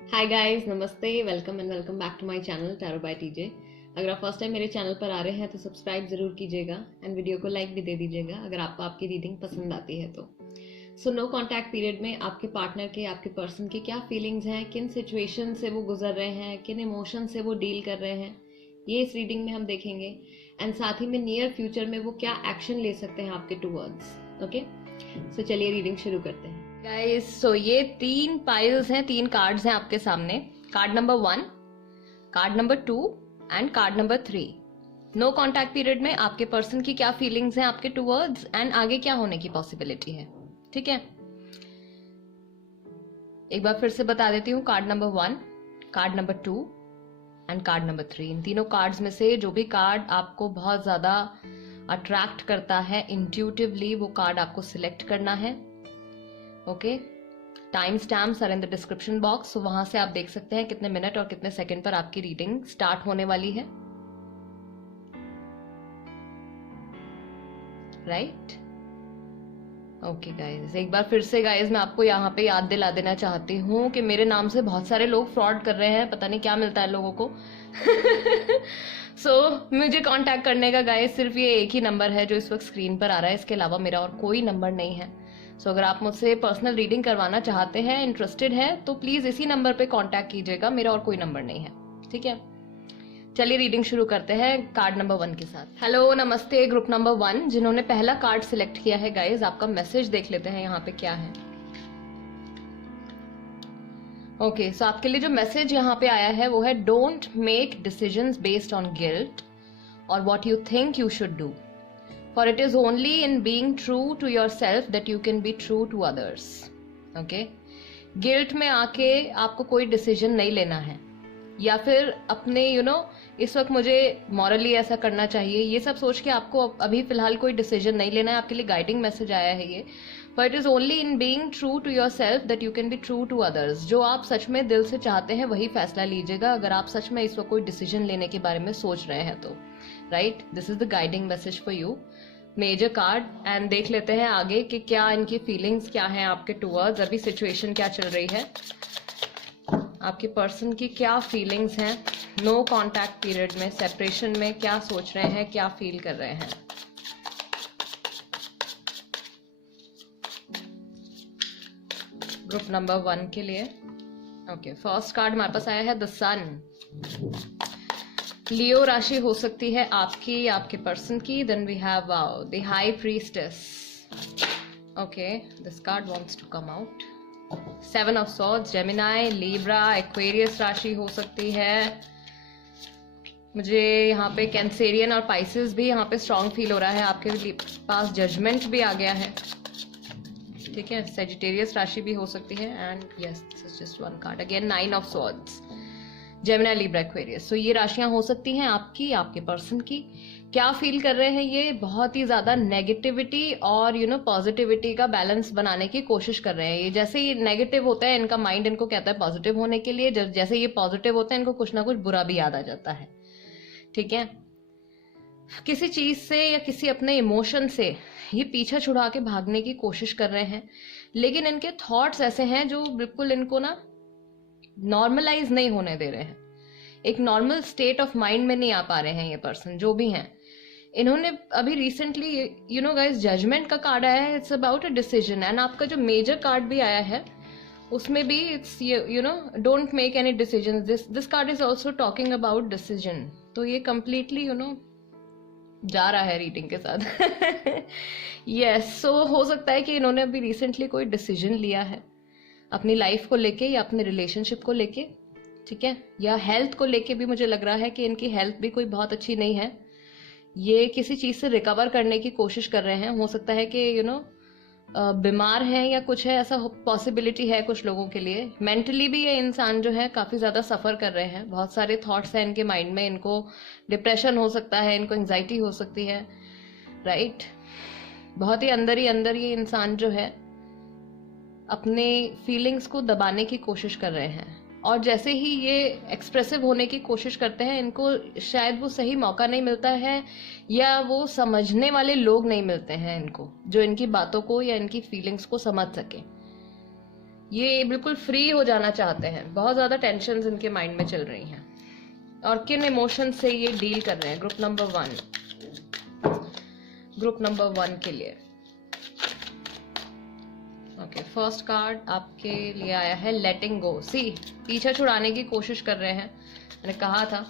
हाय guys, नमस्ते, welcome and welcome back to my channel tarot by TJ. अगर आप first time मेरे channel पर आ रहे हैं तो सब्सक्राइब जरूर कीजिएगा एंड वीडियो को लाइक भी दे दीजिएगा अगर आपको आपकी रीडिंग पसंद आती है तो। नो कॉन्टैक्ट पीरियड में आपके पार्टनर के, आपके पर्सन की क्या फीलिंग्स हैं, किन सिचुएशन से वो गुजर रहे हैं, किन इमोशन से वो डील कर रहे हैं, ये इस रीडिंग में हम देखेंगे। एंड साथ ही में नियर फ्यूचर में वो क्या एक्शन ले सकते हैं आपके टूवर्ड्स। ओके, सो चलिए रीडिंग शुरू करते हैं गाइस। सो ये 3 पाइल्स हैं, 3 कार्ड्स हैं आपके सामने। Card number 1, card number 2 and card number 3। No contact period में आपके पर्सन की क्या फीलिंग्स हैं आपके टूवर्ड्स एंड आगे क्या होने की पॉसिबिलिटी है। ठीक है, एक बार फिर से बता देती हूँ। Card number 1, card number 2 and card number 3। इन तीनों कार्ड्स में से जो भी कार्ड आपको बहुत ज्यादा अट्रैक्ट करता है इंट्यूटिवली, वो कार्ड आपको सिलेक्ट करना है। Okay, timestamps are in the description box, so वहां से आप देख सकते हैं कितने मिनट और कितने सेकंड पर आपकी रीडिंग स्टार्ट होने वाली है। राइट, ओके गाइज, एक बार फिर से गाइज मैं आपको यहाँ पे याद दिला देना चाहती हूँ कि मेरे नाम से बहुत सारे लोग फ्रॉड कर रहे हैं, पता नहीं क्या मिलता है लोगों को। मुझे कांटेक्ट करने का गाइज सिर्फ ये एक ही नंबर है जो इस वक्त स्क्रीन पर आ रहा है, इसके अलावा मेरा और कोई नंबर नहीं है। अगर आप मुझसे पर्सनल रीडिंग करवाना चाहते हैं, इंटरेस्टेड है, तो प्लीज इसी नंबर पे कांटेक्ट कीजिएगा, मेरा और कोई नंबर नहीं है। ठीक है, चलिए रीडिंग शुरू करते हैं कार्ड नंबर 1 के साथ। हेलो, नमस्ते ग्रुप नंबर 1, जिन्होंने पहला कार्ड सिलेक्ट किया है गाइज, आपका मैसेज देख लेते हैं यहाँ पे क्या है। ओके, सो आपके लिए जो मैसेज यहाँ पे आया है वो है, don't make decisions based on guilt और what you think you should do, for it is only in being true to yourself that you can be true to others. Okay? Guilt में आके आपको कोई डिसीजन नहीं लेना है, या फिर अपने इस वक्त मुझे मॉरली ऐसा करना चाहिए, ये सब सोच के आपको अभी फिलहाल कोई डिसीजन नहीं लेना है। आपके लिए गाइडिंग मैसेज आया है ये, but it is only in being true to yourself that you can be true to others. जो आप सच में दिल से चाहते हैं वही फैसला लीजिएगा, अगर आप सच में इस वक्त कोई डिसीजन लेने के बारे में सोच रहे हैं तो। Right, this is the guiding message for you, major card. And देख लेते हैं आगे कि क्या इनकी फीलिंग्स क्या हैं आपके टूवर्ड्स, अभी सिचुएशन क्या चल रही है, आपके पर्सन की क्या फीलिंग्स हैं नो कॉन्टैक्ट पीरियड में, सेपरेशन में क्या सोच रहे हैं, क्या फील कर रहे हैं। ग्रुप नंबर 1 के लिए ओके, फर्स्ट कार्ड हमारे पास आया है द सन। लियो राशि हो सकती है आपकी या आपके पर्सन की। Then we have the high priestess. Okay, this card wants to come out. 7 of swords, Gemini, Libra, Aquarius राशि हो सकती है। मुझे यहाँ पे कैंसेरियन और पाइसेस भी यहाँ पे स्ट्रॉन्ग फील हो रहा है, आपके पास जजमेंट भी आ गया है। ठीक है, सेजिटेरियस राशि भी हो सकती है। And yes, this is just one card again, 9 of swords, Gemini, Libra, Aquarius. So ये राशियां हो सकती हैं आपकी, आपके पर्सन की। क्या फील कर रहे हैं ये, बहुत ही ज्यादा नेगेटिविटी और पॉजिटिविटी का बैलेंस बनाने की कोशिश कर रहे हैं। ये जैसे ये नेगेटिव होता है, इनका माइंड इनको कहता है पॉजिटिव होने के लिए, जैसे ये पॉजिटिव होता है इनको कुछ ना कुछ बुरा भी याद आ जाता है। ठीक है, किसी चीज से या किसी अपने इमोशन से ये पीछा छुड़ा के भागने की कोशिश कर रहे हैं, लेकिन इनके थॉट्स ऐसे हैं जो बिल्कुल इनको ना नॉर्मलाइज नहीं होने दे रहे हैं, एक नॉर्मल स्टेट ऑफ माइंड में नहीं आ पा रहे हैं ये पर्सन जो भी हैं। इन्होंने अभी रिसेंटली गाइस, जजमेंट का कार्ड आया है, it's about a decision. And आपका जो मेजर कार्ड भी आया है उसमें भी it's don't make any decision. This card is also talking about decision. तो ये कंप्लीटली जा रहा है रीडिंग के साथ। यस, सो हो सकता है कि इन्होंने अभी रिसेंटली कोई डिसीजन लिया है अपनी लाइफ को लेके या अपने रिलेशनशिप को लेके। ठीक है, या हेल्थ को लेके भी मुझे लग रहा है कि इनकी हेल्थ भी कोई बहुत अच्छी नहीं है, ये किसी चीज से रिकवर करने की कोशिश कर रहे हैं। हो सकता है कि बीमार हैं या कुछ है, ऐसा पॉसिबिलिटी है कुछ लोगों के लिए। मेंटली भी ये इंसान जो है काफी ज्यादा सफर कर रहे हैं, बहुत सारे थॉट्स हैं इनके माइंड में, इनको डिप्रेशन हो सकता है, इनको एंजाइटी हो सकती है। राइट, बहुत ही अंदर ये इंसान जो है अपने फीलिंग्स को दबाने की कोशिश कर रहे हैं, और जैसे ही ये एक्सप्रेसिव होने की कोशिश करते हैं, इनको शायद वो सही मौका नहीं मिलता है या वो समझने वाले लोग नहीं मिलते हैं इनको, जो इनकी बातों को या इनकी फीलिंग्स को समझ सके। ये बिल्कुल फ्री हो जाना चाहते हैं, बहुत ज्यादा टेंशन्स इनके माइंड में चल रही हैं। और किन इमोशन से ये डील कर रहे हैं? ग्रुप नंबर 1 के लिए। ओके, फर्स्ट कार्ड आपके लिए आया है लेटिंग गो। सी, पीछा छुड़ाने की कोशिश कर रहे हैं, मैंने कहा था,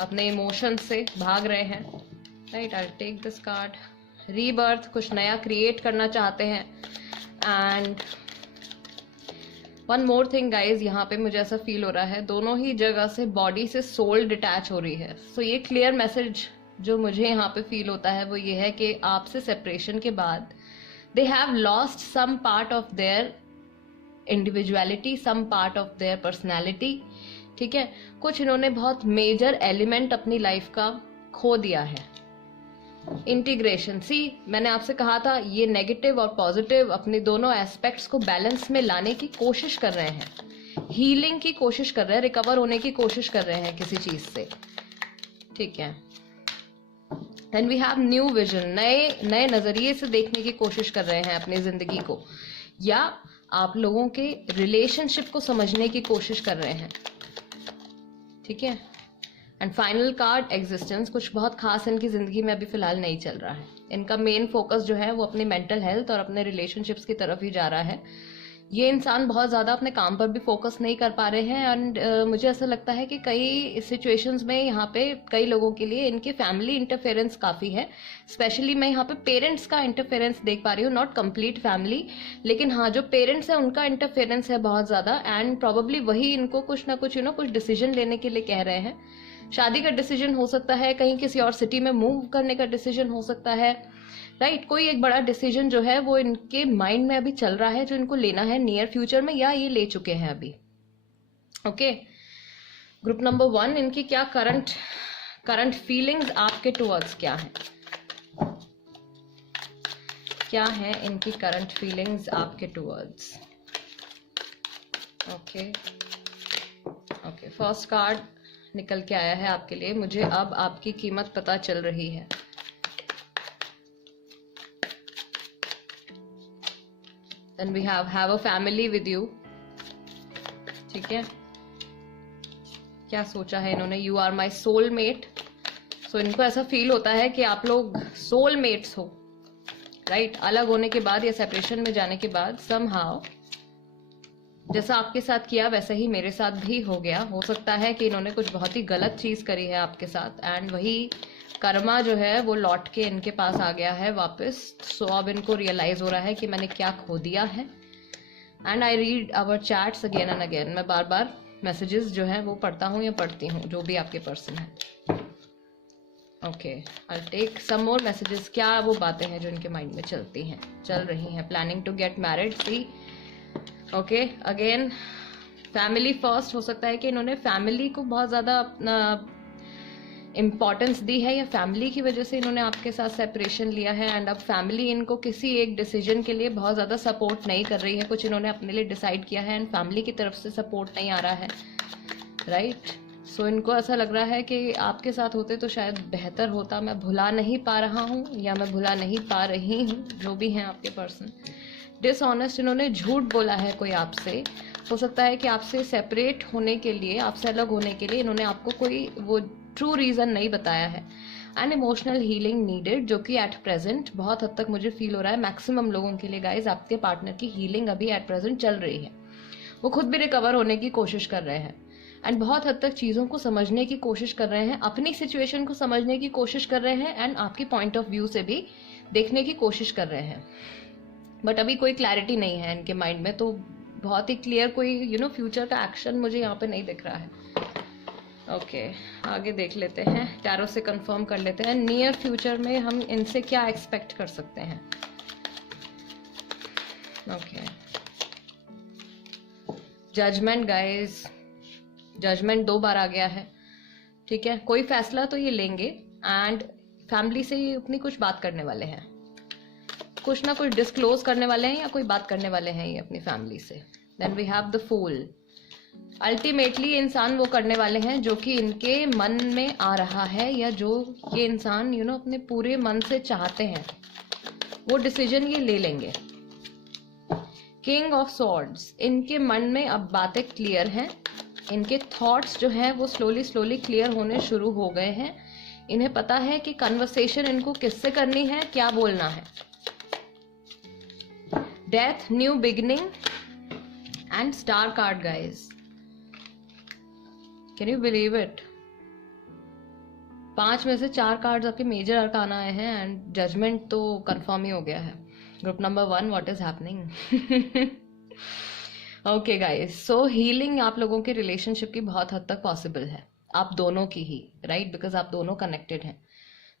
अपने इमोशन से भाग रहे हैं। Right, I take this card. Rebirth, कुछ नया क्रिएट करना चाहते हैं। And one more thing guys, यहाँ पे मुझे ऐसा फील हो रहा है दोनों ही जगह से बॉडी से सोल डिटैच हो रही है। सो ये क्लियर मैसेज जो मुझे यहाँ पे फील होता है वो ये है कि आपसे सेपरेशन के बाद they have lost some part of their individuality, some part of their personality। ठीक है, कुछ इन्होंने बहुत मेजर एलिमेंट अपनी लाइफ का खो दिया है। इंटीग्रेशन, सी मैंने आपसे कहा था ये नेगेटिव और पॉजिटिव अपने दोनों एस्पेक्ट्स को बैलेंस में लाने की कोशिश कर रहे हैं, हीलिंग की कोशिश कर रहे हैं, रिकवर होने की कोशिश कर रहे हैं किसी चीज से। ठीक है, and we have new vision, नए नजरिए से देखने की कोशिश कर रहे हैं अपनी जिंदगी को, या आप लोगों के रिलेशनशिप को समझने की कोशिश कर रहे हैं। ठीक है, एंड फाइनल कार्ड एग्जिस्टेंस, कुछ बहुत खास इनकी जिंदगी में अभी फिलहाल नहीं चल रहा है। इनका मेन फोकस जो है वो अपनी मेंटल हेल्थ और अपने रिलेशनशिप्स की तरफ ही जा रहा है। ये इंसान बहुत ज़्यादा अपने काम पर भी फोकस नहीं कर पा रहे हैं। एंड मुझे ऐसा लगता है कि कई सिचुएशंस में यहाँ पे कई लोगों के लिए इनके फैमिली इंटरफेरेंस काफ़ी है। स्पेशली मैं यहाँ पे पेरेंट्स का इंटरफेरेंस देख पा रही हूँ, नॉट कंप्लीट फैमिली, लेकिन हाँ जो पेरेंट्स है उनका इंटरफेरेंस है बहुत ज़्यादा। एंड प्रॉबली वही इनको कुछ ना कुछ कुछ डिसीजन लेने के लिए कह रहे हैं। शादी का डिसीजन हो सकता है, कहीं किसी और सिटी में मूव करने का डिसीजन हो सकता है। राइट, कोई एक बड़ा डिसीजन जो है वो इनके माइंड में अभी चल रहा है, जो इनको लेना है नियर फ्यूचर में, या ये ले चुके हैं अभी। ओके, ग्रुप नंबर 1, इनकी क्या करंट फीलिंग्स आपके टुवर्ड्स क्या है? क्या है इनकी करंट फीलिंग्स आपके टुवर्ड्स? ओके, फर्स्ट कार्ड निकल के आया है आपके लिए, मुझे अब आपकी कीमत पता चल रही है। Then we have a family with you। ठीक है, क्या सोचा है इन्होंने? You are my soulmate। So इनको ऐसा फील होता है कि आप लोग soulmates हो। राइट, अलग होने के बाद या सेपरेशन में जाने के बाद somehow जैसा आपके साथ किया वैसे ही मेरे साथ भी हो गया। हो सकता है कि इन्होंने कुछ बहुत ही गलत चीज करी है आपके साथ, एंड वही कर्मा जो है वो लौट के इनके पास आ गया है वापस। सो अब इनको रियलाइज हो रहा है कि मैंने क्या खो दिया है। And I read our chats again and again, मैं बार बार मैसेजेस जो है वो पढ़ता हूँ या पढ़ती हूँ, जो भी आपके पर्सन है। Okay, I take some more messages. क्या वो बातें हैं जो इनके माइंड में चल रही हैं? Planning to get married, see. Okay, again family first. हो सकता है कि इन्होंने फैमिली को बहुत ज़्यादा अपना इम्पॉर्टेंस दी है, या फैमिली की वजह से इन्होंने आपके साथ सेपरेशन लिया है। एंड अब फैमिली इनको किसी एक डिसीजन के लिए बहुत ज़्यादा सपोर्ट नहीं कर रही है। कुछ इन्होंने अपने लिए डिसाइड किया है एंड फैमिली की तरफ से सपोर्ट नहीं आ रहा है। राइट, सो इनको ऐसा लग रहा है कि आपके साथ होते तो शायद बेहतर होता। मैं भुला नहीं पा रहा हूँ या मैं भुला नहीं पा रही हूँ, जो भी हैं आपके पर्सन। डिसऑनेस्ट, इन्होंने झूठ बोला है कोई आपसे। हो सकता है कि आपसे सेपरेट होने के लिए, आपसे अलग होने के लिए इन्होंने आपको कोई वो ट्रू रीज़न नहीं बताया है। एंड इमोशनल हीलिंग नीडेड, जो कि एट प्रेजेंट बहुत हद तक मुझे फील हो रहा है मैक्सिमम लोगों के लिए गाइज, आपके पार्टनर की हीलिंग अभी एट प्रेजेंट चल रही है। वो खुद भी रिकवर होने की कोशिश कर रहे हैं एंड बहुत हद तक चीज़ों को समझने की कोशिश कर रहे हैं, अपनी सिचुएशन को समझने की कोशिश कर रहे हैं एंड आपकी पॉइंट ऑफ व्यू से भी देखने की कोशिश कर रहे हैं। बट अभी कोई क्लैरिटी नहीं है इनके माइंड में, तो बहुत ही क्लियर कोई फ्यूचर का एक्शन मुझे यहाँ पे नहीं दिख रहा है। ओके, आगे देख लेते हैं, टैरो से कंफर्म कर लेते हैं नियर फ्यूचर में हम इनसे क्या एक्सपेक्ट कर सकते हैं। ओके, जजमेंट गाइस, जजमेंट 2 बार आ गया है। ठीक है, कोई फैसला तो ये लेंगे एंड फैमिली से ये अपनी कुछ बात करने वाले हैं, कुछ ना कुछ डिस्क्लोज करने वाले हैं या कोई बात करने वाले हैं ये अपनी फैमिली से। Then we have the fool. Ultimately इंसान वो करने वाले हैं जो कि इनके मन में आ रहा है, या जो ये इंसान अपने पूरे मन से चाहते हैं, वो डिसीजन ये ले लेंगे। किंग ऑफ सॉर्ड्स, इनके मन में अब बातें क्लियर हैं, इनके थॉट्स जो हैं वो स्लोली स्लोली क्लियर होने शुरू हो गए हैं। इन्हें पता है कि कन्वर्सेशन इनको किससे करनी है, क्या बोलना है। Death, new beginning and star card guys, can you believe it. 5 में से 4 कार्ड्स आपके मेजर अरकाना आए हैं एंड जजमेंट तो कंफर्म ही हो गया है। Group number 1, what is happening. Okay guys, so healing आप लोगों के रिलेशनशिप की बहुत हद तक पॉसिबल है, आप दोनों की ही, राइट, बिकॉज आप दोनों कनेक्टेड हैं।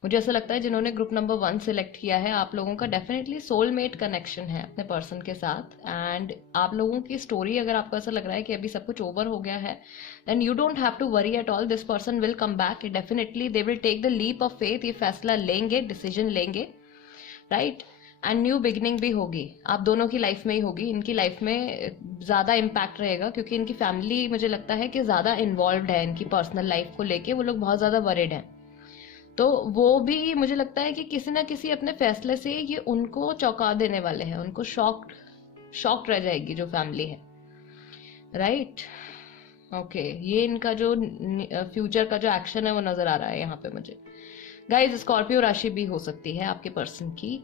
मुझे ऐसा लगता है जिन्होंने ग्रुप नंबर 1 सिलेक्ट किया है, आप लोगों का डेफिनेटली सोलमेट कनेक्शन है अपने पर्सन के साथ। एंड आप लोगों की स्टोरी, अगर आपको ऐसा लग रहा है कि अभी सब कुछ ओवर हो गया है, then you don't have to worry at all, this person will come back, definitely they will take the leap of faith, ये फैसला लेंगे, डिसीजन लेंगे, राइट। एंड न्यू बिगिनिंग भी होगी, आप दोनों की लाइफ में ही होगी। इनकी लाइफ में ज़्यादा इम्पैक्ट रहेगा क्योंकि इनकी फैमिली मुझे लगता है कि ज़्यादा इन्वॉल्व है इनकी पर्सनल लाइफ को लेके, वो लोग बहुत ज़्यादा वरिड हैं। तो वो भी मुझे लगता है कि किसी ना किसी अपने फैसले से ये उनको चौंका देने वाले हैं, उनको शॉक्ड रह जाएगी जो फैमिली है, राइट। ओके, ये इनका जो फ्यूचर का जो एक्शन है वो नजर आ रहा है यहाँ पे मुझे। गाइस, स्कॉर्पियो राशि भी हो सकती है आपके पर्सन की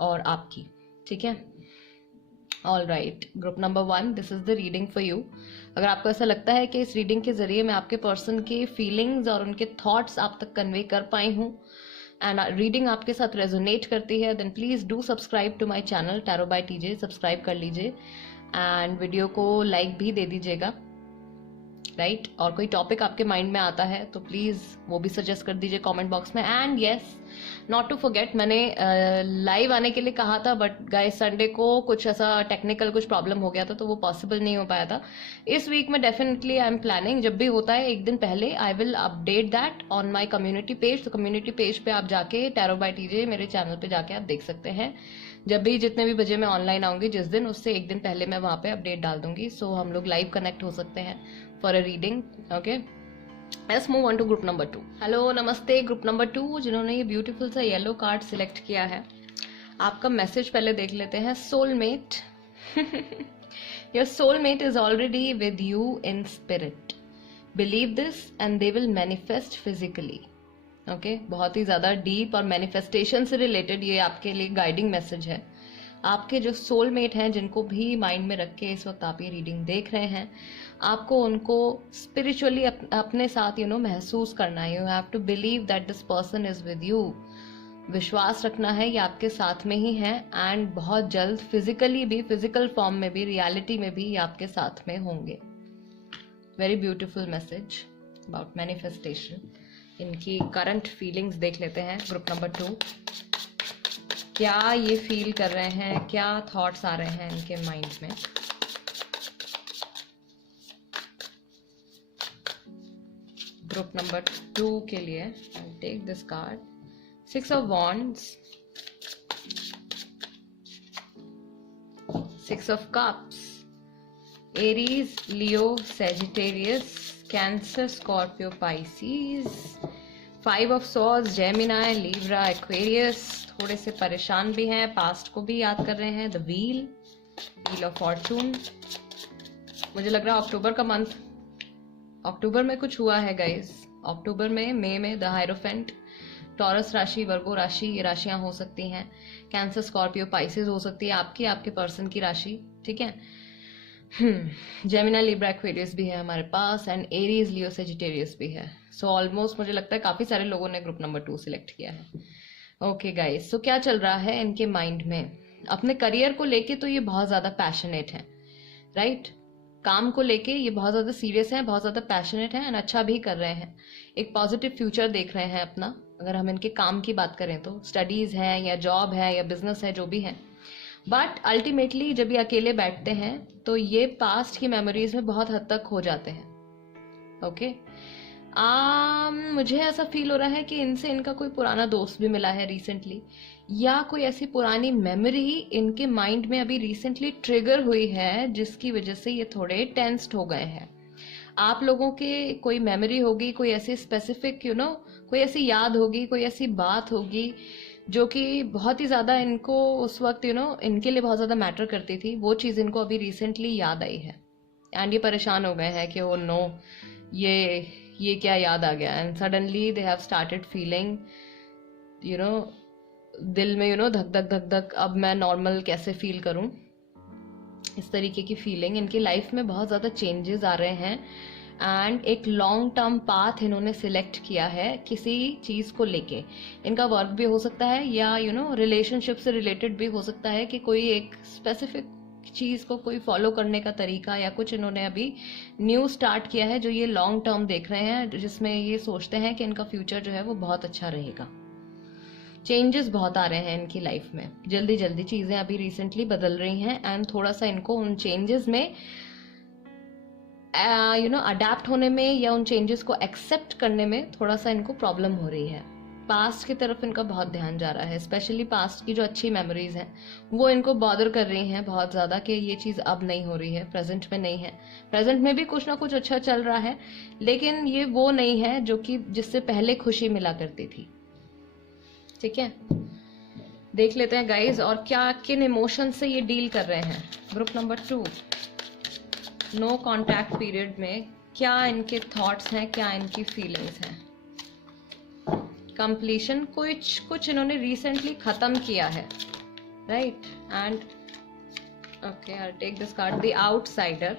और आपकी, ठीक है। All right, group number 1, this is the reading for you. अगर आपको ऐसा लगता है कि इस रीडिंग के जरिए मैं आपके पर्सन के फीलिंग्स और उनके थॉट्स आप तक कन्वे कर पाई हूँ एंड रीडिंग आपके साथ रेजोनेट करती है, then please do subscribe to my channel tarot by TJ, subscribe कर लीजिए एंड वीडियो को लाइक भी दे दीजिएगा, राइट। और कोई टॉपिक आपके माइंड में आता है तो प्लीज वो भी सजेस्ट कर दीजिए कमेंट बॉक्स में। And yes, not to forget, मैंने लाइव आने के लिए कहा था बट गाइस संडे को कुछ ऐसा टेक्निकल कुछ प्रॉब्लम हो गया था तो वो पॉसिबल नहीं हो पाया था। इस वीक में डेफिनेटली आई एम प्लानिंग, जब भी होता है एक दिन पहले I will update that on my community page. तो कम्युनिटी पेज पे आप जाके टैरो बाय टीजे मेरे चैनल पे जाके आप देख सकते हैं, जब भी जितने भी बजे मैं ऑनलाइन आऊंगी जिस दिन, उससे एक दिन पहले मैं वहां पे अपडेट डाल दूंगी। सो हम लोग लाइव कनेक्ट हो सकते हैं for a reading, okay. Let's move on to group number 2। Hello, नमस्ते ग्रुप नंबर 2, जिन्होंने ये ब्यूटीफुल सा येलो कार्ड सिलेक्ट किया है, आपका मैसेज पहले देख लेते हैं। Soulmate, your soulmate is already with you in spirit, believe this and they will manifest physically, okay. बहुत ही ज्यादा डीप और मैनिफेस्टेशन से रिलेटेड ये आपके लिए गाइडिंग मैसेज है। आपके जो सोलमेट हैं, जिनको भी माइंड में रख के इस वक्त आप ये रीडिंग देख रहे हैं, आपको उनको स्पिरिचुअली अपने साथ महसूस करना है। You have to believe that this person is with you, विश्वास रखना है ये आपके साथ में ही है एंड बहुत जल्द फिजिकली भी, फिजिकल फॉर्म में भी, रियलिटी में भी ये आपके साथ में होंगे। Very beautiful message about manifestation. इनकी करंट फीलिंग्स देख लेते हैं ग्रुप नंबर 2, क्या ये फील कर रहे हैं, क्या थॉट्स आ रहे हैं इनके माइंड में। ग्रुप नंबर 2 के लिए I take this card, 6 of wands, 6 of cups, Aries, Leo, Sagittarius, Cancer, Scorpio, Pisces, 5 of swords, Gemini, Libra, Aquarius. थोड़े से परेशान भी हैं, पास्ट को भी याद कर रहे हैं। The wheel of Fortune. मुझे लग रहा है अक्टूबर का मंथ, अक्टूबर में कुछ हुआ है गाइस। अक्टूबर में, मई में द हायरोफेंट, टॉरस राशि, वर्गो राशि, ये राशियां हो सकती हैं। कैंसर, स्कॉर्पियो, पाइसेस हो सकती है आपकी, आपके पर्सन की राशि, ठीक है। जेमिना, लिब्रा, एक्वेरियस भी है हमारे पास एंड एरीज, लियो, सेजिटेरियस भी है। सो ऑलमोस्ट मुझे लगता है काफी सारे लोगों ने ग्रुप नंबर 2 सिलेक्ट किया है। ओके गाइस, सो क्या चल रहा है इनके माइंड में। अपने करियर को लेके तो ये बहुत ज्यादा पैशनेट है, राइट। काम को लेके ये बहुत ज्यादा सीरियस है, बहुत ज्यादा पैशनेट है एंड अच्छा भी कर रहे हैं। एक पॉजिटिव फ्यूचर देख रहे हैं अपना। अगर हम इनके काम की बात करें तो स्टडीज है या जॉब है या बिजनेस है, जो भी है। बट अल्टीमेटली जब ये अकेले बैठते हैं तो ये पास्ट की मेमोरीज में बहुत हद तक खो जाते हैं, ओके। मुझे ऐसा फील हो रहा है कि इनसे इनका कोई पुराना दोस्त भी मिला है रिसेंटली, या कोई ऐसी पुरानी मेमोरी इनके माइंड में अभी रिसेंटली ट्रिगर हुई है जिसकी वजह से ये थोड़े टेंस्ड हो गए हैं। आप लोगों के कोई मेमोरी होगी, कोई ऐसी स्पेसिफिक कोई ऐसी याद होगी, कोई ऐसी बात होगी जो कि बहुत ही ज़्यादा इनको उस वक्त इनके लिए बहुत ज़्यादा मैटर करती थी, वो चीज़ इनको अभी रिसेंटली याद आई है एंड ये परेशान हो गए हैं कि ओ नो, ये क्या याद आ गया। And suddenly they have started feeling दिल में धक धक धक धक, अब मैं नॉर्मल कैसे फील करूं, इस तरीके की फीलिंग। इनकी लाइफ में बहुत ज़्यादा चेंजेस आ रहे हैं एंड एक लॉन्ग टर्म पाथ इन्होंने सिलेक्ट किया है किसी चीज़ को लेके। इनका वर्क भी हो सकता है या रिलेशनशिप से रिलेटेड भी हो सकता है कि कोई एक स्पेसिफिक चीज़ को कोई फॉलो करने का तरीका या कुछ इन्होंने अभी न्यू स्टार्ट किया है जो ये लॉन्ग टर्म देख रहे हैं, जिसमें ये सोचते हैं कि इनका फ्यूचर जो है वो बहुत अच्छा रहेगा। चेंजेस बहुत आ रहे हैं इनकी लाइफ में, जल्दी जल्दी चीज़ें अभी रिसेंटली बदल रही हैं एंड थोड़ा सा इनको उन चेंजेस में अडेप्ट होने में या उन चेंजेस को एक्सेप्ट करने में थोड़ा सा इनको प्रॉब्लम हो रही है। पास्ट की तरफ इनका बहुत ध्यान जा रहा है, स्पेशली पास्ट की जो अच्छी मेमोरीज हैं वो इनको बॉदर कर रही हैं बहुत ज़्यादा कि ये चीज़ अब नहीं हो रही है, प्रेजेंट में नहीं है। प्रेजेंट में भी कुछ ना कुछ अच्छा चल रहा है, लेकिन ये वो नहीं है जो कि जिससे पहले खुशी मिला करती थी। ठीक है, देख लेते हैं गाइज और क्या किन इमोशन से ये डील कर रहे हैं। Group number 2, no contact period में क्या इनके थॉट्स हैं, क्या इनकी फीलिंग्स हैं। कंप्लीशन, कुछ इन्होंने रिसेंटली खत्म किया है, right. And okay, I take this card, the outsider.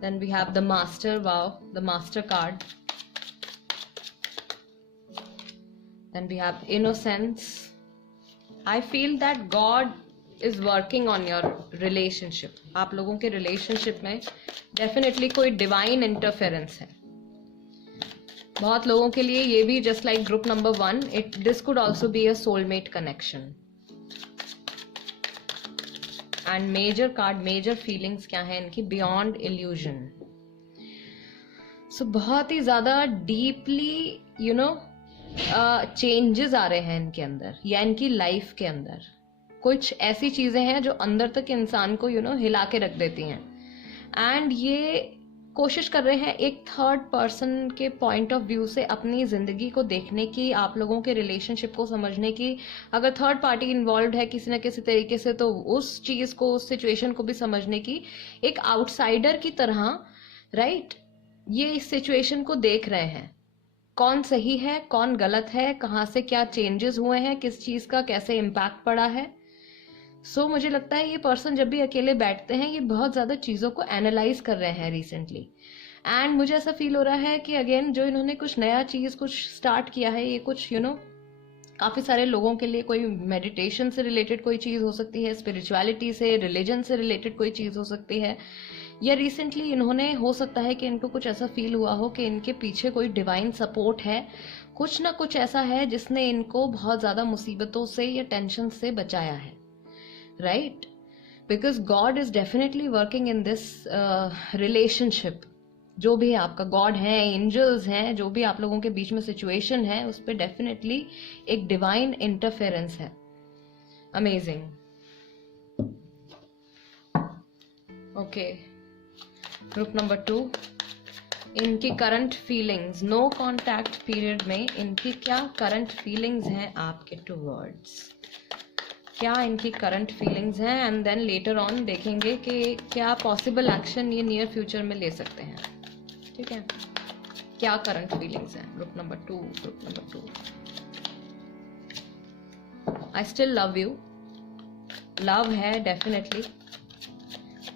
Then we have the master, wow, the master card. Then we have innocence. I feel that God is working on your relationship. आप लोगों के relationship में definitely कोई divine interference है। बहुत लोगों के लिए ये भी just like group number 1, this could also be a soulmate connection. And major card, major feelings क्या है इनकी, beyond illusion. So बहुत ही ज़्यादा deeply चेंजेस आ रहे हैं इनके अंदर या इनकी लाइफ के अंदर। कुछ ऐसी चीजें हैं जो अंदर तक इंसान को हिला के रख देती हैं एंड ये कोशिश कर रहे हैं एक थर्ड पर्सन के पॉइंट ऑफ व्यू से अपनी जिंदगी को देखने की, आप लोगों के रिलेशनशिप को समझने की। अगर थर्ड पार्टी इन्वॉल्व है किसी न किसी तरीके से तो उस चीज को, उस सिचुएशन को भी समझने की, एक आउटसाइडर की तरह, राइट, ये इस सिचुएशन को देख रहे हैं। कौन सही है, कौन गलत है, कहाँ से क्या चेंजेस हुए हैं, किस चीज़ का कैसे इम्पैक्ट पड़ा है। सो मुझे लगता है ये पर्सन जब भी अकेले बैठते हैं ये बहुत ज़्यादा चीज़ों को एनालाइज कर रहे हैं रिसेंटली। एंड मुझे ऐसा फील हो रहा है कि अगेन जो इन्होंने कुछ नया चीज़ कुछ स्टार्ट किया है, ये कुछ काफ़ी सारे लोगों के लिए कोई मेडिटेशन से रिलेटेड कोई चीज़ हो सकती है, स्पिरिचुअलिटी से, रिलीजन से रिलेटेड कोई चीज़ हो सकती है, या रिसेंटली इन्होंने, हो सकता है कि इनको कुछ ऐसा फील हुआ हो कि इनके पीछे कोई डिवाइन सपोर्ट है, कुछ ना कुछ ऐसा है जिसने इनको बहुत ज़्यादा मुसीबतों से या टेंशन से बचाया है, right. Because God is definitely working in this relationship. जो भी आपका गॉड है, एंजल्स हैं, जो भी आप लोगों के बीच में सिचुएशन है, उस पर डेफिनेटली एक डिवाइन इंटरफेरेंस है। अमेजिंग। ओके, ग्रुप नंबर 2, इनकी current feelings, no contact period में इनकी क्या करंट फीलिंग्स हैं आपके टुवर्ड्स, क्या इनकी करंट फीलिंग्स हैं, एंड देन लेटर ऑन देखेंगे कि क्या पॉसिबल एक्शन ये नियर फ्यूचर में ले सकते हैं। ठीक है, क्या करंट फीलिंग्स हैं group number 2। Group number 2, I still love you, love है डेफिनेटली।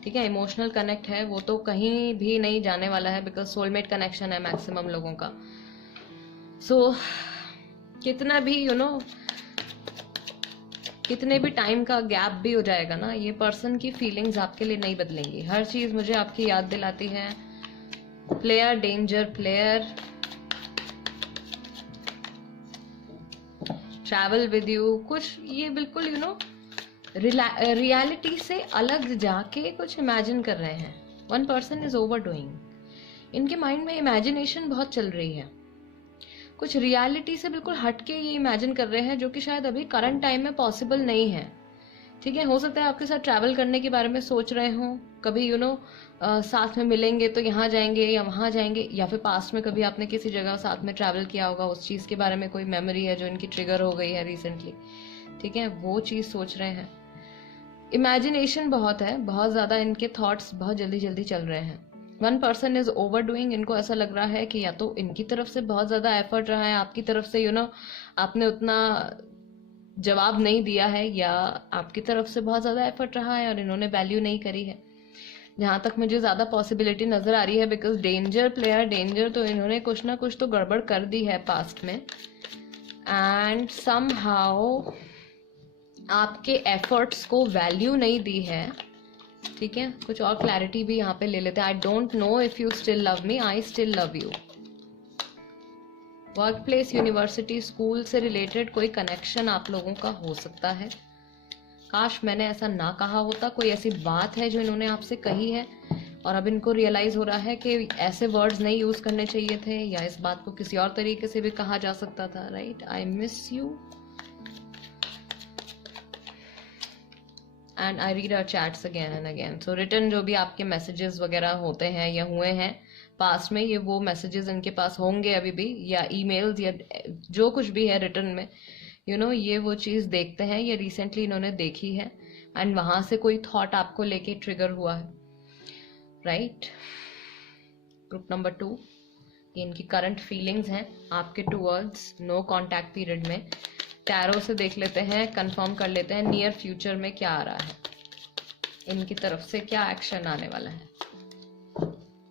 ठीक है, इमोशनल कनेक्ट है, वो तो कहीं भी नहीं जाने वाला है बिकॉज सोलमेट कनेक्शन है मैक्सिमम लोगों का। सो कितना भी कितने भी टाइम का गैप भी हो जाएगा ना, ये पर्सन की फीलिंग्स आपके लिए नहीं बदलेंगी। हर चीज मुझे आपकी याद दिलाती है player, danger player, travel with you, कुछ ये बिल्कुल रियलिटी से अलग जाके कुछ इमेजिन कर रहे हैं। One person is over doing, इनके माइंड में इमेजिनेशन बहुत चल रही है, कुछ रियलिटी से बिल्कुल हटके ये इमेजिन कर रहे हैं जो कि शायद अभी करंट टाइम में पॉसिबल नहीं है। ठीक है, हो सकता है आपके साथ ट्रैवल करने के बारे में सोच रहे हो, कभी साथ में मिलेंगे तो यहाँ जाएंगे या वहाँ जाएंगे, या फिर पास्ट में कभी आपने किसी जगह साथ में ट्रैवल किया होगा, उस चीज़ के बारे में कोई मेमोरी है जो इनकी ट्रिगर हो गई है रिसेंटली। ठीक है, वो चीज़ सोच रहे हैं। इमेजिनेशन बहुत है, बहुत ज़्यादा इनके थॉट्स बहुत जल्दी जल्दी चल रहे हैं। One person is over doing, इनको ऐसा लग रहा है कि या तो इनकी तरफ से बहुत ज़्यादा एफर्ट रहा है, आपकी तरफ से आपने उतना जवाब नहीं दिया है, या आपकी तरफ से बहुत ज़्यादा एफर्ट रहा है और इन्होंने वैल्यू नहीं करी है। जहाँ तक मुझे ज़्यादा पॉसिबिलिटी नज़र आ रही है, बिकॉज डेंजर प्लेयर, डेंजर, तो इन्होंने कुछ ना कुछ तो गड़बड़ कर दी है पास्ट में, एंड समहाउ आपके एफर्ट्स को वैल्यू नहीं दी है। ठीक है, कुछ और क्लैरिटी भी यहाँ पे ले लेते हैं। I don't know if you still love me, I still love you. Work place, university, school से रिलेटेड कोई कनेक्शन आप लोगों का हो सकता है। काश मैंने ऐसा ना कहा होता, कोई ऐसी बात है जो इन्होंने आपसे कही है और अब इनको रियलाइज हो रहा है कि ऐसे वर्ड्स नहीं यूज करने चाहिए थे, या इस बात को किसी और तरीके से भी कहा जा सकता था। Right, I miss you and I read our chats again and again. So return जो भी आपके मैसेजेस वगैरह होते हैं या हुए हैं पास्ट में, ये वो मैसेजेस इनके पास होंगे अभी भी, या ईमेल्स, या जो कुछ भी है रिटर्न में, ये वो चीज़ देखते हैं, ये रिसेंटली इन्होंने देखी है एंड वहां से कोई थॉट आपको लेके ट्रिगर हुआ है। राइट, ग्रुप नंबर 2, ये इनकी करंट फीलिंग्स हैं आपके टूवर्ड्स नो कॉन्टैक्ट पीरियड में। टैरो से देख लेते हैं, कंफर्म कर लेते हैं नियर फ्यूचर में क्या आ रहा है, इनकी तरफ से क्या एक्शन आने वाला है।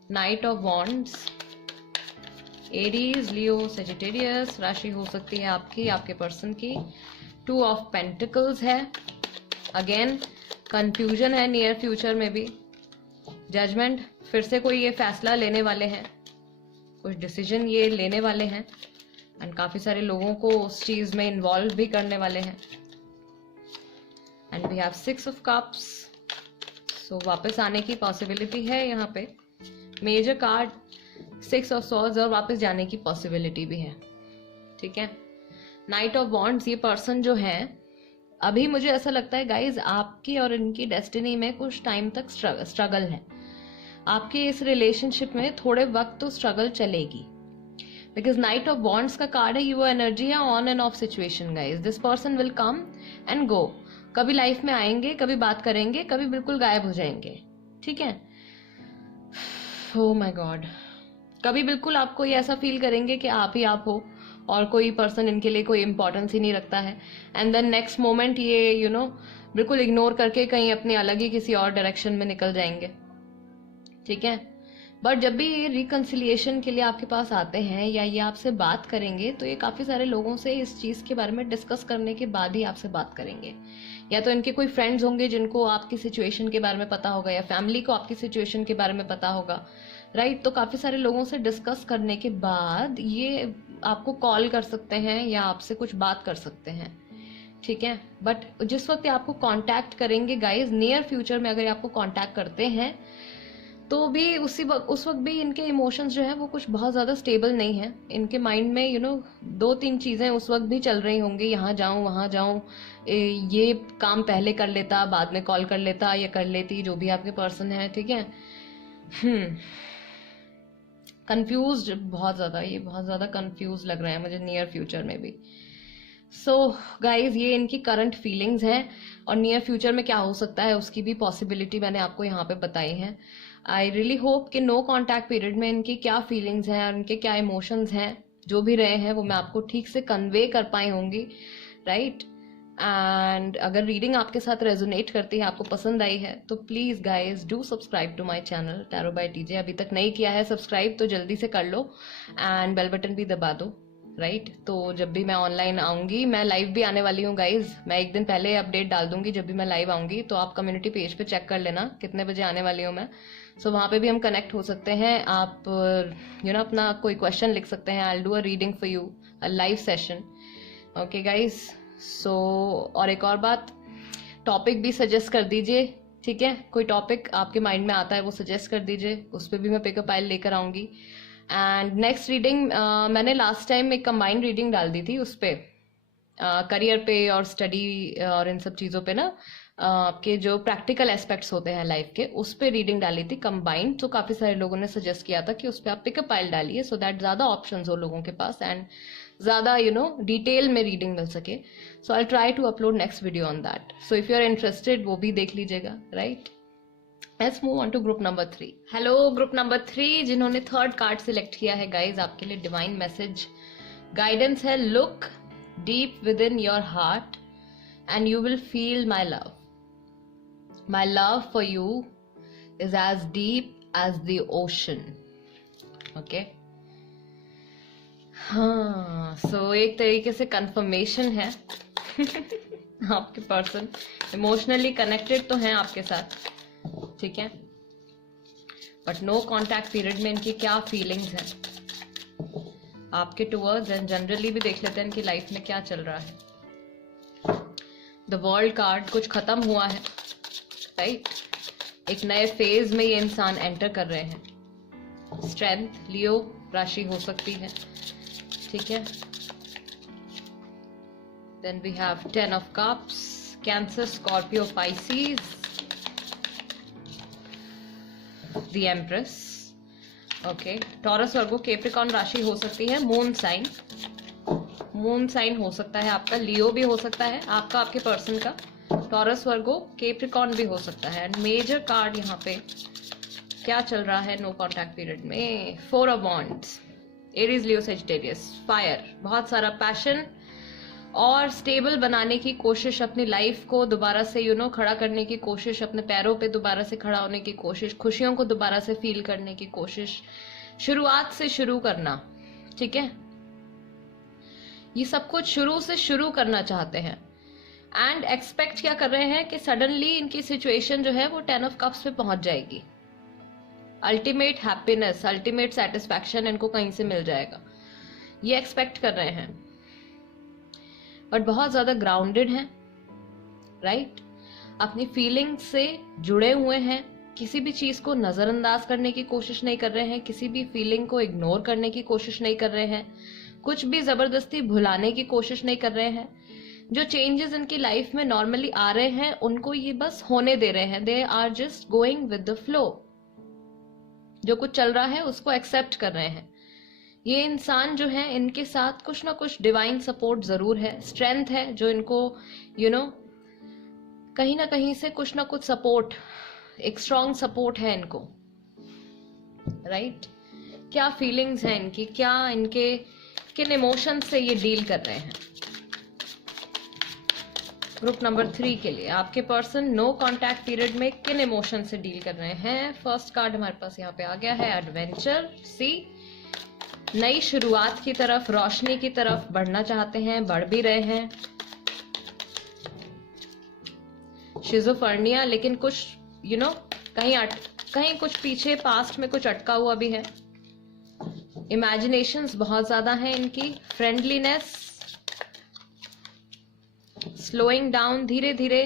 Night of wands, Aries, Leo, Sagittarius राशि हो सकती है आपकी, आपके पर्सन की। 2 ऑफ पेंटिकल्स है, अगेन कंफ्यूजन है नियर फ्यूचर में भी। जजमेंट, फिर से कोई ये फैसला लेने वाले हैं, कुछ डिसीजन ये लेने वाले हैं एंड काफी सारे लोगों को उस चीज में इन्वॉल्व भी करने वाले हैं। And we have 6 of cups, so वापस आने की पॉसिबिलिटी है यहाँ पे। मेजर कार्ड 6 ऑफ सॉर्ड्स, और वापस जाने की पॉसिबिलिटी भी है। ठीक है, नाइट ऑफ वॉन्ड्स, ये पर्सन जो है अभी मुझे ऐसा लगता है गाइज आपकी और इनकी डेस्टिनी में कुछ टाइम तक स्ट्रगल है। आपकी इस रिलेशनशिप में थोड़े वक्त तो स्ट्रगल चलेगी, बिकॉज नाइट ऑफ वॉन्ड्स का कार्ड है, ये वो एनर्जी है on end of situation guys. This person will come and go, कभी लाइफ में आएंगे, कभी बात करेंगे, कभी बिल्कुल गायब हो जाएंगे। ठीक है, ओह माय गॉड, कभी बिल्कुल आपको ये ऐसा फील करेंगे कि आप ही आप हो और कोई पर्सन इनके लिए कोई इंपॉर्टेंस ही नहीं रखता है, एंड देन नेक्स्ट मोमेंट ये बिल्कुल इग्नोर करके कहीं अपनी अलग ही किसी और डायरेक्शन में निकल जाएंगे। ठीक है, बट जब भी ये रिकंसिलिएशन के लिए आपके पास आते हैं या ये आपसे बात करेंगे, तो ये काफी सारे लोगों से इस चीज के बारे में डिस्कस करने के बाद ही आपसे बात करेंगे। या तो इनके कोई फ्रेंड्स होंगे जिनको आपकी सिचुएशन के बारे में पता होगा, या फैमिली को आपकी सिचुएशन के बारे में पता होगा। राइट, तो काफी सारे लोगों से डिस्कस करने के बाद ये आपको कॉल कर सकते हैं या आपसे कुछ बात कर सकते हैं। ठीक है, बट जिस वक्त ये आपको कांटेक्ट करेंगे गाइज, नियर फ्यूचर में अगर ये आपको कांटेक्ट करते हैं, तो भी उस वक्त भी इनके इमोशंस जो है वो कुछ बहुत ज्यादा स्टेबल नहीं है। इनके माइंड में 2-3 चीजें उस वक्त भी चल रही होंगी, यहाँ जाऊं वहां जाऊं, ये काम पहले कर लेता, बाद में कॉल कर लेता या कर लेती, जो भी आपके पर्सन है। ठीक है, कंफ्यूज्ड बहुत ज्यादा, ये बहुत ज्यादा कंफ्यूज लग रहा है मुझे नियर फ्यूचर में भी। सो गाइज, ये इनकी करंट फीलिंग्स हैं और नियर फ्यूचर में क्या हो सकता है उसकी भी पॉसिबिलिटी मैंने आपको यहाँ पे बताई है। आई रियली होप कि नो कॉन्टैक्ट पीरियड में इनकी क्या फीलिंग्स हैं और इनके क्या इमोशंस हैं, जो भी रहे हैं वो मैं आपको ठीक से कन्वे कर पाई होंगी। राइट, एंड अगर रीडिंग आपके साथ रेजोनेट करती है, आपको पसंद आई है, तो please guys do subscribe to my channel tarot by TJ. अभी तक नहीं किया है सब्सक्राइब तो जल्दी से कर लो एंड बेल बटन भी दबा दो। राइट, तो जब भी मैं ऑनलाइन आऊंगी, मैं लाइव भी आने वाली हूँ गाइज, मैं एक दिन पहले अपडेट डाल दूंगी जब भी मैं लाइव आऊंगी, तो आप कम्युनिटी पेज पे चेक कर लेना कितने बजे आने वाली हूँ मैं। सो वहाँ पे भी हम कनेक्ट हो सकते हैं। आप अपना कोई क्वेश्चन लिख सकते हैं, I will do a reading for you, a live session. Okay guys, so और एक और बात, टॉपिक भी सजेस्ट कर दीजिए। ठीक है, कोई टॉपिक आपके माइंड में आता है वो सजेस्ट कर दीजिए, उस पर भी मैं पिकअप फाइल लेकर आऊंगी। एंड नेक्स्ट रीडिंग मैंने लास्ट टाइम एक कंबाइंड रीडिंग डाल दी थी, उस पर करियर पे और स्टडी और इन सब चीज़ों पे ना आपके जो प्रैक्टिकल एस्पेक्ट्स होते हैं लाइफ के, उस पे रीडिंग डाली थी कंबाइंड। तो काफी सारे लोगों ने सजेस्ट किया था कि उस पे आप पिकअप पाइल डालिए, सो दैट ज्यादा ऑप्शंस हो लोगों के पास एंड ज्यादा डिटेल में रीडिंग मिल सके। So I try to upload next video on that. So if you are interested वो भी देख लीजिएगा, right. Let's move on to group number 3। Hello group number 3, जिन्होंने थर्ड कार्ड सिलेक्ट किया है गाइज, आपके लिए डिवाइन मैसेज गाइडेंस है। Look deep with in your heart and you will feel my love. My love for you is as deep as the ocean. Okay? हाँ, so एक तरीके से confirmation है आपके पर्सन इमोशनली कनेक्टेड तो हैं आपके साथ, ठीक है, बट नो कॉन्टैक्ट पीरियड में इनकी क्या फीलिंग्स हैं आपके टुवर्ड्स, एंड जनरली भी देख लेते हैं इनकी लाइफ में क्या चल रहा है। द वर्ल्ड कार्ड, कुछ खत्म हुआ है, राइट। एक नए फेज में ये इंसान एंटर कर रहे हैं। स्ट्रेंथ, लियो राशि हो सकती है, ठीक है। Then we have 10 of cups, Cancer, Scorpio, Pisces, the empress, okay. Taurus, Virgo, Capricorn राशि हो सकती है। मून साइन हो सकता है आपका, लियो भी हो सकता है आपका, आपके पर्सन का। टॉरस, वर्गो, कैप्रिकॉर्न भी हो सकता है। एंड मेजर कार्ड यहाँ पे क्या चल रहा है नो कॉन्टैक्ट पीरियड में? 4 of wands, Aries, Leo, Sagittarius, fire, बहुत सारा पैशन और स्टेबल बनाने की कोशिश, अपनी लाइफ को दोबारा से खड़ा करने की कोशिश, अपने पैरों पे दोबारा से खड़ा होने की कोशिश, खुशियों को दोबारा से फील करने की कोशिश, शुरुआत से शुरू करना, ठीक है। ये सब कुछ शुरू से शुरू करना चाहते हैं एंड एक्सपेक्ट क्या कर रहे हैं कि सडनली इनकी सिचुएशन जो है वो 10 ऑफ कप्स पे पहुंच जाएगी। अल्टीमेट हैप्पीनेस, अल्टीमेट सेटिस्फैक्शन इनको कहीं से मिल जाएगा, ये एक्सपेक्ट कर रहे हैं, बट बहुत ज्यादा ग्राउंडेड हैं, राइट। अपनी फीलिंग से जुड़े हुए हैं, किसी भी चीज को नजरअंदाज करने की कोशिश नहीं कर रहे हैं, किसी भी फीलिंग को इग्नोर करने की कोशिश नहीं कर रहे हैं, कुछ भी जबरदस्ती भुलाने की कोशिश नहीं कर रहे हैं। जो चेंजेस इनकी लाइफ में नॉर्मली आ रहे हैं उनको ये बस होने दे रहे हैं। They are just going with the flow, जो कुछ चल रहा है उसको एक्सेप्ट कर रहे हैं। ये इंसान जो है इनके साथ कुछ ना कुछ डिवाइन सपोर्ट जरूर है, स्ट्रेंथ है जो इनको कहीं ना कहीं से कुछ ना कुछ सपोर्ट, एक स्ट्रॉन्ग सपोर्ट है इनको, राइट। क्या फीलिंग्स हैं इनकी, क्या इनके किन इमोशंस से ये डील कर रहे हैं? ग्रुप नंबर 3 के लिए आपके पर्सन नो कॉन्टैक्ट पीरियड में किन इमोशन से डील कर रहे हैं? फर्स्ट कार्ड हमारे पास यहाँ पे आ गया है एडवेंचर, सी, नई शुरुआत की तरफ, रोशनी की तरफ बढ़ना चाहते हैं, बढ़ भी रहे हैं। शिज़ोफ्रेनिया, लेकिन कुछ कहीं कुछ पीछे पास्ट में कुछ अटका हुआ भी है। इमेजिनेशंस बहुत ज्यादा है इनकी। फ्रेंडलीनेस, स्लोइंग डाउन, धीरे धीरे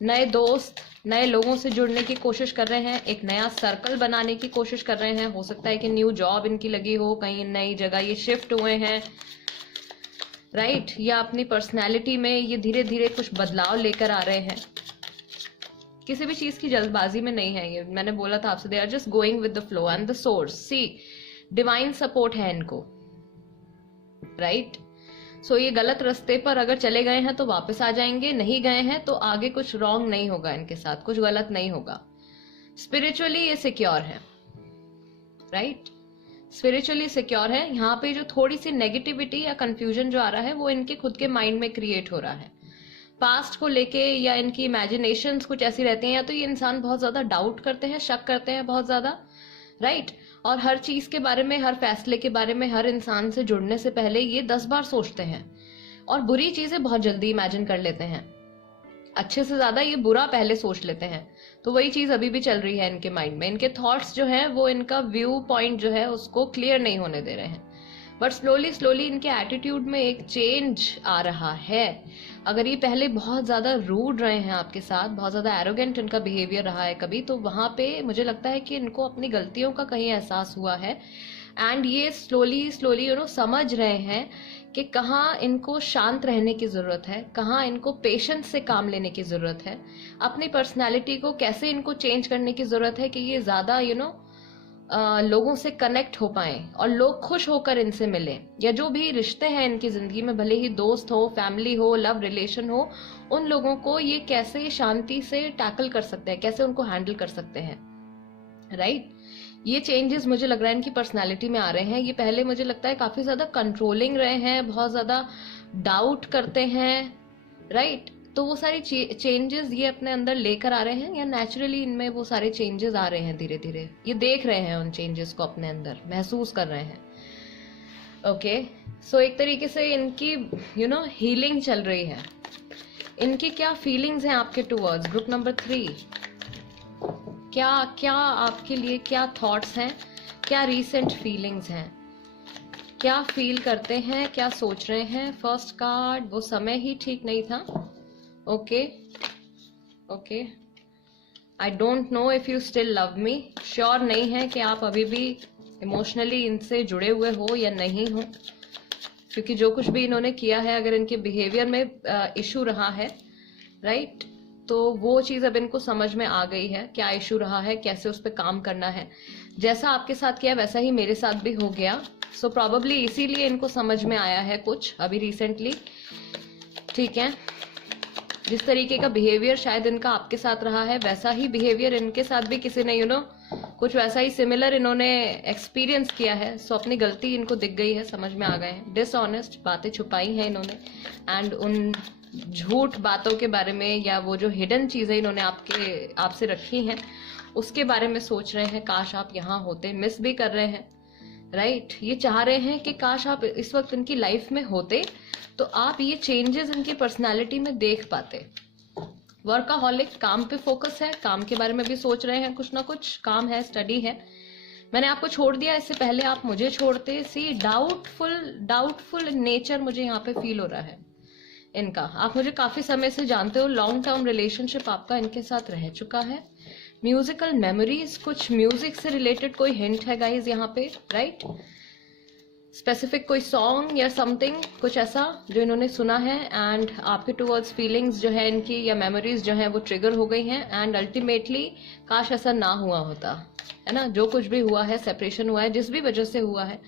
नए दोस्त, नए लोगों से जुड़ने की कोशिश कर रहे हैं, एक नया सर्कल बनाने की कोशिश कर रहे हैं। हो सकता है कि न्यू जॉब इनकी लगी हो, कहीं नई जगह ये शिफ्ट हुए हैं, राइट, या अपनी पर्सनैलिटी में ये धीरे धीरे कुछ बदलाव लेकर आ रहे हैं। किसी भी चीज की जल्दबाजी में नहीं है ये, मैंने बोला था आपसे, they are just going with the flow and the source, see, divine support है इनको, राइट। सो ये गलत रास्ते पर अगर चले गए हैं तो वापस आ जाएंगे, नहीं गए हैं तो आगे कुछ रॉन्ग नहीं होगा इनके साथ, कुछ गलत नहीं होगा। स्पिरिचुअली ये सिक्योर है, राइट, स्पिरिचुअली सिक्योर है। यहाँ पे जो थोड़ी सी नेगेटिविटी या कंफ्यूजन जो आ रहा है वो इनके खुद के माइंड में क्रिएट हो रहा है पास्ट को लेके, या इनकी इमेजिनेशंस कुछ ऐसी रहती हैं, या तो ये इंसान बहुत ज्यादा डाउट करते हैं, शक करते हैं बहुत ज्यादा, राइट। और हर चीज के बारे में, हर फैसले के बारे में, हर इंसान से जुड़ने से पहले ये 10 बार सोचते हैं और बुरी चीजें बहुत जल्दी इमेजिन कर लेते हैं, अच्छे से ज्यादा ये बुरा पहले सोच लेते हैं। तो वही चीज अभी भी चल रही है इनके माइंड में। इनके थॉट्स जो है वो इनका व्यू पॉइंट जो है उसको क्लियर नहीं होने दे रहे हैं, बट स्लोली स्लोली इनके एटीट्यूड में एक चेंज आ रहा है। अगर ये पहले बहुत ज्यादा रूड रहे हैं आपके साथ, बहुत ज्यादा एरोगेंट इनका बिहेवियर रहा है कभी, तो वहां पे मुझे लगता है कि इनको अपनी गलतियों का कहीं एहसास हुआ है एंड ये स्लोली स्लोली समझ रहे हैं कि कहाँ इनको शांत रहने की ज़रूरत है, कहाँ इनको पेशेंस से काम लेने की ज़रूरत है, अपनी पर्सनालिटी को कैसे इनको चेंज करने की ज़रूरत है कि ये ज़्यादा लोगों से कनेक्ट हो पाएं और लोग खुश होकर इनसे मिलें, या जो भी रिश्ते हैं इनकी ज़िंदगी में, भले ही दोस्त हो, फैमिली हो, लव रिलेशन हो, उन लोगों को ये कैसे शांति से टैकल कर सकते हैं, कैसे उनको हैंडल कर सकते हैं, राइट। ये चेंजेस मुझे लग रहा है इनकी पर्सनालिटी में आ रहे हैं। ये पहले मुझे लगता है काफ़ी ज़्यादा कंट्रोलिंग रहे हैं, बहुत ज़्यादा डाउट करते हैं, राइट। तो वो सारी चेंजेस ये अपने अंदर लेकर आ रहे हैं, या नेचुरली इनमें वो सारे चेंजेस आ रहे हैं धीरे धीरे, ये देख रहे हैं उन चेंजेस को अपने अंदर, महसूस कर रहे हैं। ओके, सो एक तरीके से इनकी हीलिंग चल रही है। इनकी क्या फीलिंग्स हैं आपके टूवर्ड्स ग्रुप नंबर 3? क्या क्या आपके लिए क्या थॉट्स हैं, क्या रीसेंट फीलिंग्स हैं, क्या फील करते हैं, क्या सोच रहे हैं? फर्स्ट कार्ड, वो समय ही ठीक नहीं था। Okay okay, I don't know if you still love me. Sure नहीं है कि आप अभी भी इमोशनली इनसे जुड़े हुए हो या नहीं हो, क्योंकि जो कुछ भी इन्होंने किया है, अगर इनके बिहेवियर में इशू रहा है, राइट, तो वो चीज़ अब इनको समझ में आ गई है, क्या इशू रहा है, कैसे उस पर काम करना है। जैसा आपके साथ किया वैसा ही मेरे साथ भी हो गया, सो प्रॉबेबली इसीलिए इनको समझ में आया है कुछ अभी रिसेंटली, ठीक है। जिस तरीके का बिहेवियर शायद इनका आपके साथ रहा है, वैसा ही बिहेवियर इनके साथ भी किसी ने कुछ वैसा ही सिमिलर इन्होंने एक्सपीरियंस किया है। सो अपनी गलती इनको दिख गई है, समझ में आ गए हैं। डिसऑनेस्ट बातें छुपाई हैं इन्होंने, एंड उन झूठ बातों के बारे में, या वो जो हिडन चीज़ें इन्होंने आपसे रखी हैं, उसके बारे में सोच रहे हैं, काश आप यहाँ होते। मिस भी कर रहे हैं, राइट। ये चाह रहे हैं कि काश आप इस वक्त इनकी लाइफ में होते, तो आप ये चेंजेस इनकी पर्सनालिटी में देख पाते। वर्काहॉलिक, काम पे फोकस है, काम के बारे में भी सोच रहे हैं, कुछ ना कुछ काम है, स्टडी है। मैंने आपको छोड़ दिया, इससे पहले आप मुझे छोड़ते। सी डाउटफुल नेचर मुझे यहाँ पे फील हो रहा है इनका। आप मुझे काफी समय से जानते हो, लॉन्ग टर्म रिलेशनशिप आपका इनके साथ रह चुका है। म्यूजिकल मेमोरीज, कुछ म्यूजिक से रिलेटेड कोई हिंट है गाइज यहाँ पे, राइट। स्पेसिफिक कोई सॉन्ग या समथिंग, कुछ ऐसा जो इन्होंने सुना है, एंड आपके टूवर्ड्स फीलिंग्स जो है इनकी, या मेमोरीज जो है वो ट्रिगर हो गई हैं, एंड अल्टीमेटली काश ऐसा ना हुआ होता, है ना। जो कुछ भी हुआ है, सेपरेशन हुआ है, जिस भी वजह से हुआ है,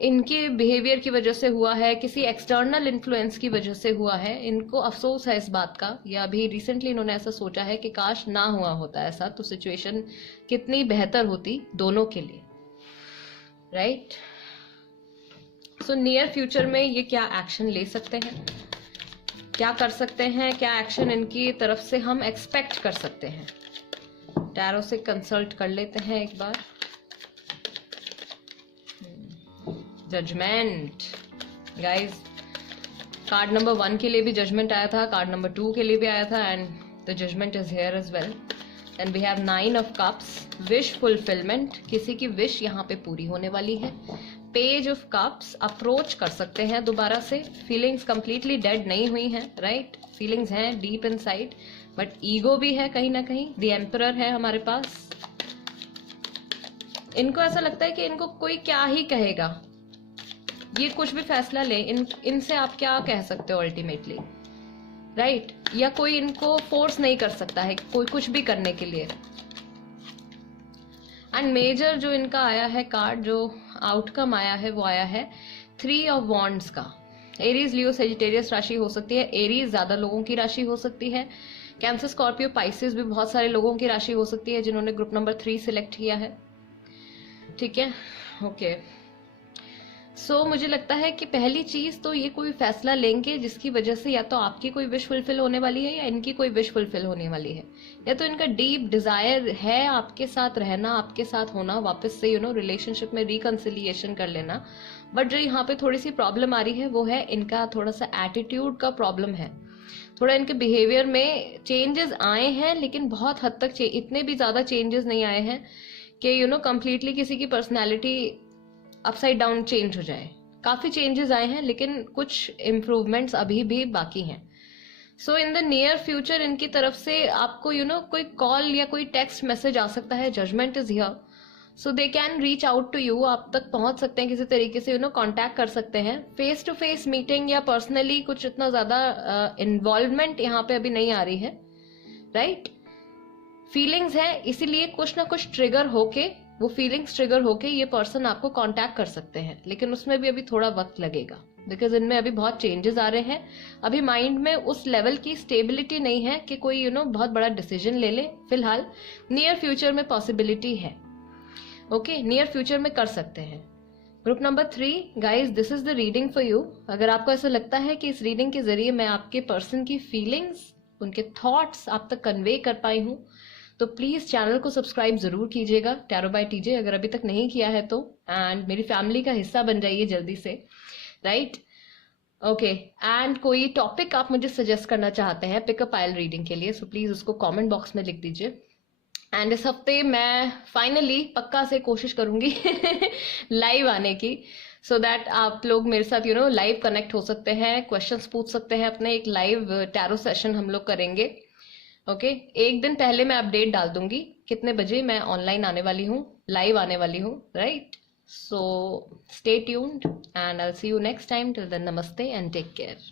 इनके बिहेवियर की वजह से हुआ है, किसी एक्सटर्नल इन्फ्लुएंस की वजह से हुआ है, इनको अफसोस है इस बात का, या अभी रिसेंटली इन्होंने ऐसा सोचा है कि काश ना हुआ होता ऐसा, तो सिचुएशन कितनी बेहतर होती दोनों के लिए, राइट। सो नियर फ्यूचर में ये क्या एक्शन ले सकते हैं, क्या कर सकते हैं, क्या एक्शन इनकी तरफ से हम एक्सपेक्ट कर सकते हैं? टैरो से कंसल्ट कर लेते हैं एक बार। जजमेंट गाइज, कार्ड नंबर 1 के लिए भी जजमेंट आया था, कार्ड नंबर 2 के लिए भी आया था, and the judgement is here as well. Then we have 9 of cups, wish fulfilment, किसी की विश यहाँ पे पूरी होने वाली है। पेज ऑफ कप्स, अप्रोच कर सकते हैं दोबारा से, फीलिंग्स कंप्लीटली डेड नहीं हुई हैं, राइट। फीलिंग्स हैं डीप इनसाइड, बट ईगो भी है कहीं ना कहीं। द एम्परर है हमारे पास। इनको ऐसा लगता है कि इनको कोई क्या ही कहेगा, ये कुछ भी फैसला ले, इनसे आप क्या कह सकते हो अल्टीमेटली, राइट। या कोई इनको फोर्स नहीं कर सकता है कोई कुछ भी करने के लिए। एंड मेजर जो इनका आया है कार्ड, जो आउटकम आया है, वो आया है 3 ऑफ वॉन्ड्स का। एरीज, लियो, सेजिटेरियस राशि हो सकती है। एरीज ज्यादा लोगों की राशि हो सकती है। कैंसर, स्कॉर्पियो, पाइसेस भी बहुत सारे लोगों की राशि हो सकती है जिन्होंने ग्रुप नंबर 3 सिलेक्ट किया है, ठीक है। ओके, सो मुझे लगता है कि पहली चीज तो ये कोई फैसला लेंगे जिसकी वजह से या तो आपकी कोई विश फुलफिल होने वाली है, या इनकी कोई विश फुलफिल होने वाली है, या तो इनका डीप डिजायर है आपके साथ रहना, आपके साथ होना, वापस से रिलेशनशिप में रिकंसिलिएशन कर लेना। बट जो यहाँ पे थोड़ी सी प्रॉब्लम आ रही है वो है इनका थोड़ा सा एटीट्यूड का प्रॉब्लम है। थोड़ा इनके बिहेवियर में चेंजेस आए हैं, लेकिन बहुत हद तक इतने भी ज्यादा चेंजेस नहीं आए हैं कि कंप्लीटली किसी की पर्सनैलिटी अपसाइड डाउन चेंज हो जाए। काफी चेंजेस आए हैं, लेकिन कुछ इम्प्रूवमेंट्स अभी भी बाकी हैं। सो इन द नियर फ्यूचर इनकी तरफ से आपको कोई कॉल या कोई टेक्स्ट मैसेज आ सकता है। Judgement is here, so they can reach out to you, आप तक पहुंच सकते हैं किसी तरीके से, कांटेक्ट कर सकते हैं। फेस टू फेस मीटिंग या पर्सनली कुछ इतना ज्यादा इन्वॉल्वमेंट यहाँ पे अभी नहीं आ रही है, राइट। फीलिंग्स है, इसीलिए कुछ ना कुछ ट्रिगर होके, वो फीलिंग्स ट्रिगर होके ये पर्सन आपको कांटेक्ट कर सकते हैं, लेकिन उसमें भी अभी थोड़ा वक्त लगेगा, बिकॉज इनमें अभी बहुत चेंजेस आ रहे हैं। अभी माइंड में उस लेवल की स्टेबिलिटी नहीं है कि कोई बहुत बड़ा डिसीजन ले ले फिलहाल। नियर फ्यूचर में पॉसिबिलिटी है, ओके, नियर फ्यूचर में कर सकते हैं। Group number 3, guys this is the reading for you. अगर आपको ऐसा लगता है कि इस रीडिंग के जरिए मैं आपके पर्सन की फीलिंग्स, उनके थॉट्स आप तक कन्वे कर पाई हूं, तो प्लीज चैनल को सब्सक्राइब जरूर कीजिएगा, टैरो बाय टीजे, अगर अभी तक नहीं किया है तो, एंड मेरी फैमिली का हिस्सा बन जाइए जल्दी से, राइट। ओके, एंड कोई टॉपिक आप मुझे सजेस्ट करना चाहते हैं पिकअप पाइल रीडिंग के लिए, सो प्लीज उसको कमेंट बॉक्स में लिख दीजिए। एंड इस हफ्ते मैं फाइनली पक्का से कोशिश करूंगी लाइव आने की, सो दैट आप लोग मेरे साथ लाइव कनेक्ट हो सकते हैं, क्वेश्चंस पूछ सकते हैं अपने। एक लाइव टैरो सेशन हम लोग करेंगे, ओके। एक दिन पहले मैं अपडेट डाल दूंगी कितने बजे मैं ऑनलाइन आने वाली हूँ, लाइव आने वाली हूँ, right. So stay tuned and I will see you next time. Till then, नमस्ते एंड टेक केयर।